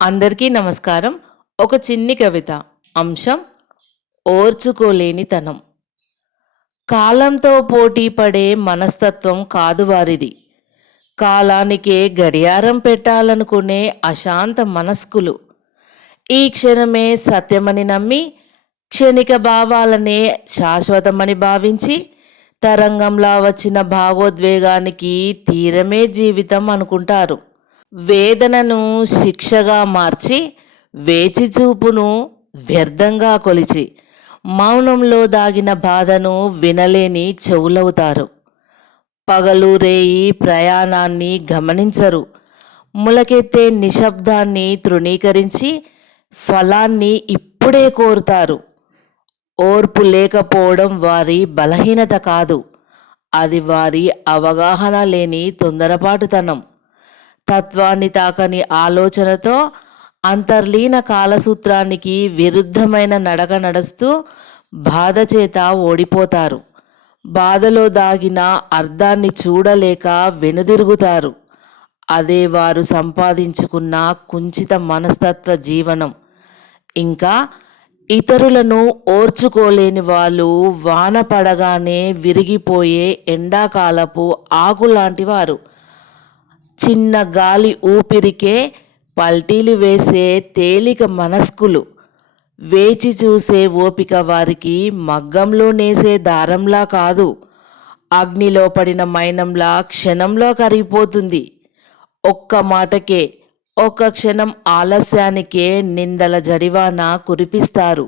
అందరికీ నమస్కారం. ఒక చిన్ని కవిత. అంశం ఓర్చుకోలేనితనం. కాలంతో పోటీ పడే మనస్తత్వం కాదు వారిది. కాలానికే గడియారం పెట్టాలనుకునే అశాంత మనస్కులు. ఈ క్షణమే సత్యమని నమ్మి, క్షణిక భావాలనే శాశ్వతమని భావించి, తరంగంలా వచ్చిన భావోద్వేగానికి తీరమే జీవితం అనుకుంటారు. వేదనను శిక్షగా మార్చి, వేచిచూపును వ్యర్థంగా కొలిచి, మౌనంలో దాగిన బాధను వినలేని చెవులవుతారు. పగలు రేయి ప్రయాణాన్ని గమనించరు. ములకెత్తే నిశ్శబ్దాన్ని తృణీకరించి ఫలాన్ని ఇప్పుడే కోరుతారు. ఓర్పు లేకపోవడం వారి బలహీనత కాదు, అది వారి అవగాహన లేని తొందరపాటుతనం. తత్వాన్ని తాకని ఆలోచనతో అంతర్లీన కాలసూత్రానికి విరుద్ధమైన నడక నడుస్తూ బాధ చేత ఓడిపోతారు. బాధలో దాగిన అర్థాన్ని చూడలేక వెనుదిరుగుతారు. అదే వారు సంపాదించుకున్న కుంచిత మనస్తత్వ జీవనం. ఇంకా ఇతరులను ఓర్చుకోలేని వాళ్ళు వాన పడగానే విరిగిపోయే ఎండాకాలపు ఆకులాంటి వారు. చిన్న గాలి ఊపిరికే పల్టీలు వేసే తేలిక మనస్కులు. వేచి చూసే ఓపిక వారికి మగ్గంలో నేసే దారంలా కాదు, అగ్నిలో పడిన మైనంలా క్షణంలో కరిగిపోతుంది. ఒక్క మాటకే, ఒక్క క్షణం ఆలస్యానికే నిందల జడివాన కురిపిస్తారు.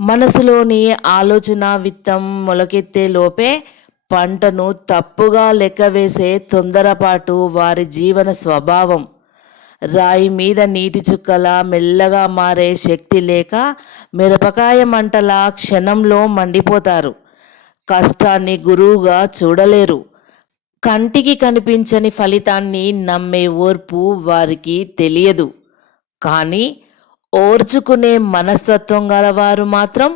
మనసులోని ఆలోచన విత్తం మొలకెత్తే లోపే పంటను తప్పుగా లెక్కవేసే తొందరపాటు వారి జీవన స్వభావం. రాయి మీద నీటి చుక్కలా మెల్లగా మారే శక్తి లేక మిరపకాయ మంటలా క్షణంలో మండిపోతారు. కష్టాన్ని గురువుగా చూడలేరు. కంటికి కనిపించని ఫలితాన్ని నమ్మే ఓర్పు వారికి తెలియదు. కానీ ఓర్చుకునే మనస్తత్వం గలవారు మాత్రం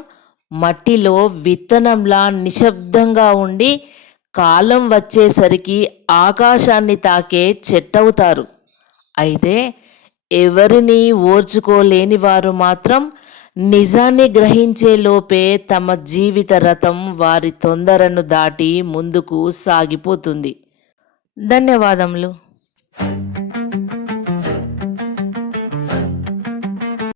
మట్టిలో విత్తనంలా నిశ్శబ్దంగా ఉండి కాలం వచ్చేసరికి ఆకాశాన్ని తాకే చెట్టవుతారు. అయితే ఎవరిని ఓర్చుకోలేని వారు మాత్రం నిజాన్ని గ్రహించే లోపే తమ జీవిత రథం వారి తొందరను దాటి ముందుకు సాగిపోతుంది. ధన్యవాదములు.